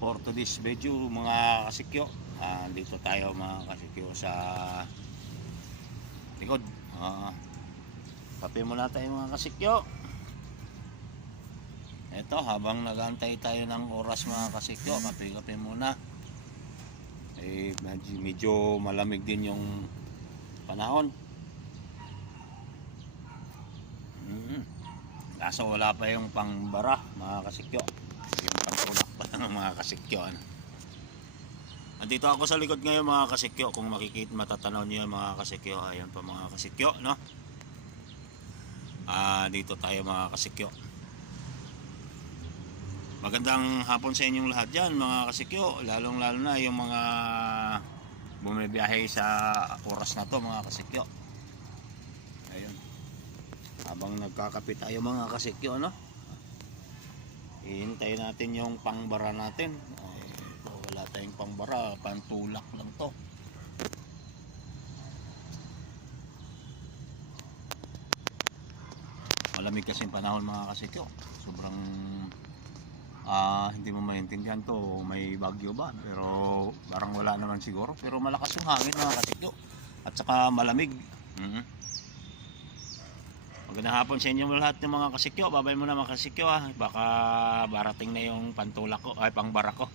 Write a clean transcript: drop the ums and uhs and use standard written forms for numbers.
for today's video mga kasikyo. Dito tayo mga kasikyo sa likod. Kape muna tayo mga kasikyo. Ito habang nagantay tayo ng oras mga kasikyo, kape muna. Medyo malamig din yung panahon. Kaso wala pa yung pangbara mga kasikyo. Yung pangtulak pa ng mga kasikyo. Andito ako sa likod ngayon mga kasikyo. Kung makikita matatanaw niyo mga kasikyo. Ayan pa mga kasikyo, no? Dito tayo mga kasikyo. Magandang hapon sa inyong lahat dyan mga kasikyo. Lalong lalo na yung mga bumibiyahe sa oras na to mga kasikyo. Ayun. Habang nagkakape tayo mga kasikyo, no? Hihintay natin yung pangbara natin. Wala tayong pangbara, pantulak lang to. Malamig kasi yung panahon mga kasikyo. Sobrang hindi mo maintindihan to, may bagyo ba, pero parang wala naman siguro, pero malakas yung hangin mga kasikyo at saka malamig. Magandang hapon sa inyo lahat ng mga kasikyo. Babay muna mga kasikyo, baka barating na yung pantulak ko, ay pangbara ko.